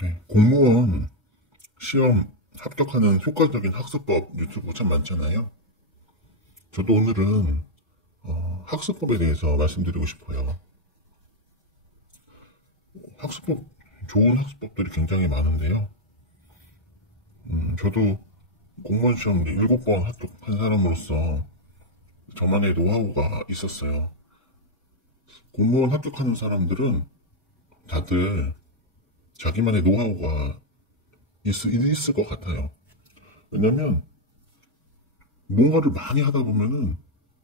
네, 공무원 시험 합격하는 효과적인 학습법 유튜브 참 많잖아요. 저도 오늘은 학습법에 대해서 말씀드리고 싶어요. 학습법, 좋은 학습법들이 굉장히 많은데요. 저도 공무원 시험 7번 합격한 사람으로서 저만의 노하우가 있었어요. 공무원 합격하는 사람들은 다들 자기만의 노하우가 있을 것 같아요. 왜냐면 뭔가를 많이 하다 보면은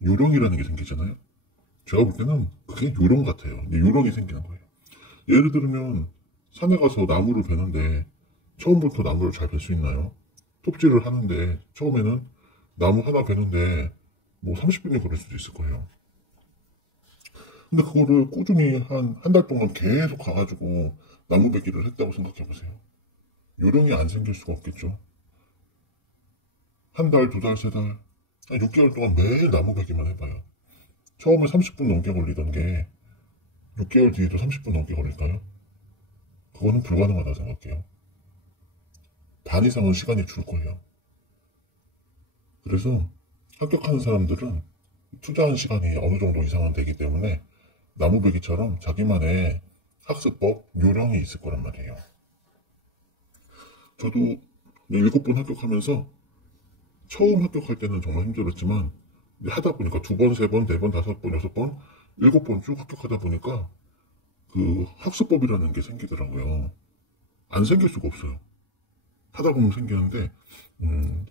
요령이라는 게 생기잖아요. 제가 볼 때는 그게 요령 같아요. 요령이 생기는 거예요. 예를 들면 산에 가서 나무를 베는데 처음부터 나무를 잘 벨 수 있나요? 톱질을 하는데 처음에는 나무 하나 베는데 뭐 30분이 걸릴 수도 있을 거예요. 근데 그거를 꾸준히 한 달 동안 계속 가가지고 나무 베기를 했다고 생각해 보세요. 요령이 안 생길 수가 없겠죠. 한 달, 두 달, 세 달, 한 6개월 동안 매일 나무 베기만 해봐요. 처음에 30분 넘게 걸리던 게 6개월 뒤에도 30분 넘게 걸릴까요? 그거는 불가능하다고 생각해요. 반 이상은 시간이 줄 거예요. 그래서 합격하는 사람들은 투자한 시간이 어느 정도 이상은 되기 때문에 나무베기처럼 자기만의 학습법, 요령이 있을 거란 말이에요. 저도 7번 합격하면서 처음 합격할 때는 정말 힘들었지만 하다 보니까 2번, 3번, 4번, 5번, 6번, 7번 쭉 합격하다 보니까 그 학습법이라는 게 생기더라고요. 안 생길 수가 없어요. 하다 보면 생기는데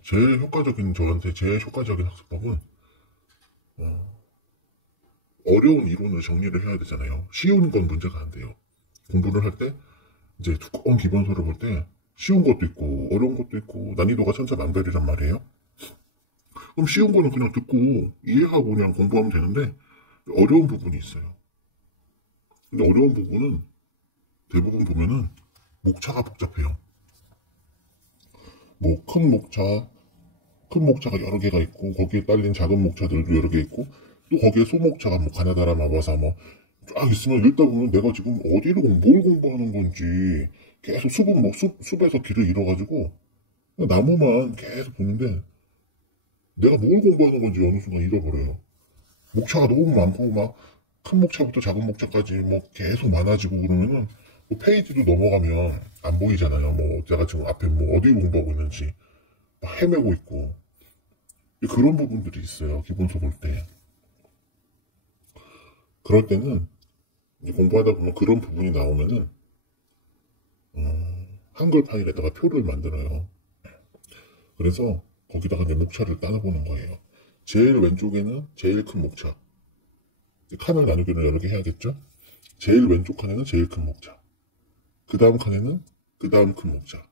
저한테 제일 효과적인 학습법은 어려운 이론을 정리를 해야 되잖아요. 쉬운 건 문제가 안 돼요. 공부를 할 때 이제 두꺼운 기본서를 볼 때 쉬운 것도 있고 어려운 것도 있고 난이도가 천차만별이란 말이에요. 그럼 쉬운 거는 그냥 듣고 이해하고 그냥 공부하면 되는데 어려운 부분이 있어요. 근데 어려운 부분은 대부분 보면은 목차가 복잡해요. 뭐 큰 목차가 여러 개가 있고 거기에 딸린 작은 목차들도 여러 개 있고 또 거기에 소목차가 뭐 가나다라 마바사 뭐 쫙 있으면 읽다 보면 내가 지금 뭘 공부하는 건지 계속 숲에서 길을 잃어가지고 나무만 계속 보는데 내가 뭘 공부하는 건지 어느 순간 잃어버려요. 목차가 너무 많고 막 큰 목차부터 작은 목차까지 뭐 계속 많아지고 그러면은 뭐 페이지도 넘어가면 안 보이잖아요. 뭐 제가 지금 앞에 뭐 어디 공부하고 있는지 막 헤매고 있고 그런 부분들이 있어요. 기본서 볼 때. 그럴 때는 공부하다 보면 그런 부분이 나오면은 한글 파일에다가 표를 만들어요. 그래서 거기다가 이제 목차를 따라보는 거예요. 제일 왼쪽에는 제일 큰 목차. 칸을 나누기를 여러 개 해야겠죠? 제일 왼쪽 칸에는 제일 큰 목차. 그 다음 칸에는 그 다음 큰 목차.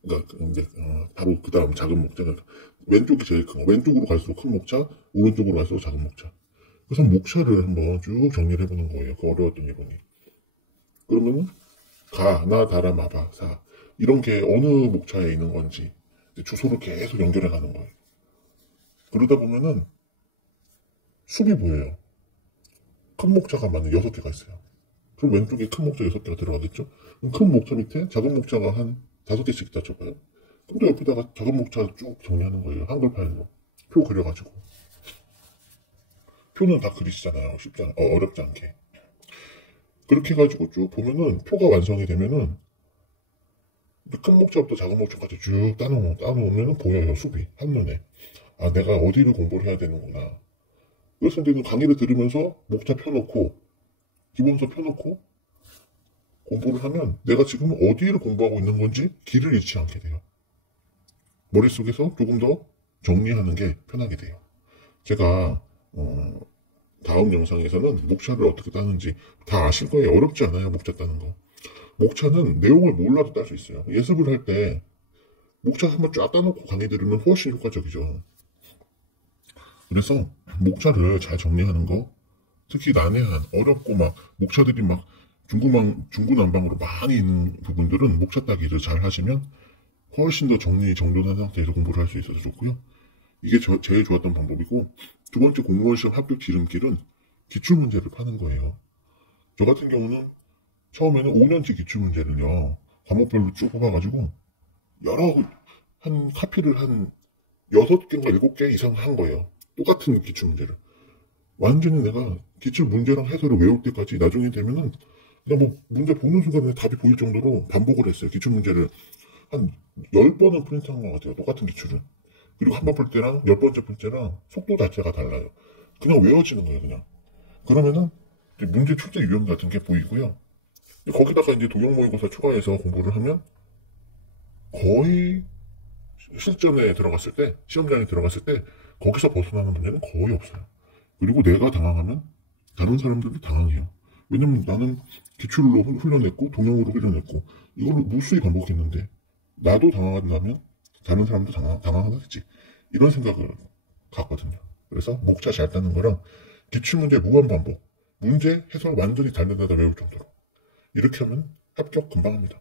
그러니까 이제 바로 그 다음 작은 목차. 왼쪽이 제일 큰 거. 왼쪽으로 갈수록 큰 목차, 오른쪽으로 갈수록 작은 목차. 그래서 목차를 한번 쭉 정리를 해보는 거예요. 그 어려웠던 이론이. 그러면은 가, 나, 다라, 마바, 사 이런 게 어느 목차에 있는 건지 주소를 계속 연결해 가는 거예요. 그러다 보면은 숲이 보여요. 큰 목차가 맞는 6개가 있어요. 그럼 왼쪽에 큰 목차 6개가 들어가겠죠? 그럼 큰 목차 밑에 작은 목차가 한 5개씩 있다 쳐봐요. 그럼 또 옆에다가 작은 목차 쭉 정리하는 거예요. 한글 파일로. 표 그려가지고. 표는 다 그리시잖아요. 어렵지 않게. 그렇게 해가지고 쭉 보면은 표가 완성이 되면은 큰 목차부터 작은 목차까지 쭉 따놓으면 보여요. 숲이 한눈에. 아, 내가 어디를 공부를 해야 되는구나. 그래서 이제 강의를 들으면서 목차 펴놓고 기본서 펴놓고 공부를 하면 내가 지금 어디를 공부하고 있는 건지 길을 잃지 않게 돼요. 머릿속에서 조금 더 정리하는 게 편하게 돼요. 제가 다음 영상에서는 목차를 어떻게 따는지 다 아실 거예요. 어렵지 않아요. 목차 따는 거. 목차는 내용을 몰라도 딸 수 있어요. 예습을 할 때 목차 한번 쫙 따놓고 강의 들으면 훨씬 효과적이죠. 그래서 목차를 잘 정리하는 거, 특히 난해한 어렵고 막 목차들이 막 중구난방으로 많이 있는 부분들은 목차 따기를 잘 하시면 훨씬 더 정돈한 상태에서 공부를 할 수 있어서 좋고요. 이게 제일 좋았던 방법이고, 두 번째 공무원 시험 합격 지름길은 기출문제를 파는 거예요. 저 같은 경우는 처음에는 5년치 기출문제를요 과목별로 쭉 뽑아가지고 한 카피를 한 6개인가 7개 이상 한 거예요. 똑같은 기출문제를. 완전히 내가 기출문제랑 해설을 외울 때까지 나중에 되면은 그냥 뭐 문제 보는 순간에 답이 보일 정도로 반복을 했어요. 기출문제를 한 10번은 프린트한 것 같아요. 똑같은 기출은. 그리고 한 번 풀 때랑 10번째 풀 때랑 속도 자체가 달라요. 그냥 외워지는 거예요, 그냥. 그러면은 이제 문제 출제 유형 같은 게 보이고요. 거기다가 이제 도형 모의고사 추가해서 공부를 하면 거의 실전에 들어갔을 때, 시험장에 들어갔을 때 거기서 벗어나는 문제는 거의 없어요. 그리고 내가 당황하면 다른 사람들도 당황해요. 왜냐면 나는 기출로 훈련했고 동영으로 훈련했고 이걸로 무수히 반복했는데 나도 당황한다면 다른 사람도 당황하겠지. 이런 생각을 갖거든요. 그래서 목차 잘 따는 거랑 기출문제 무한 반복, 문제 해설 완전히 달달달달 외울 정도로 이렇게 하면 합격 금방 합니다.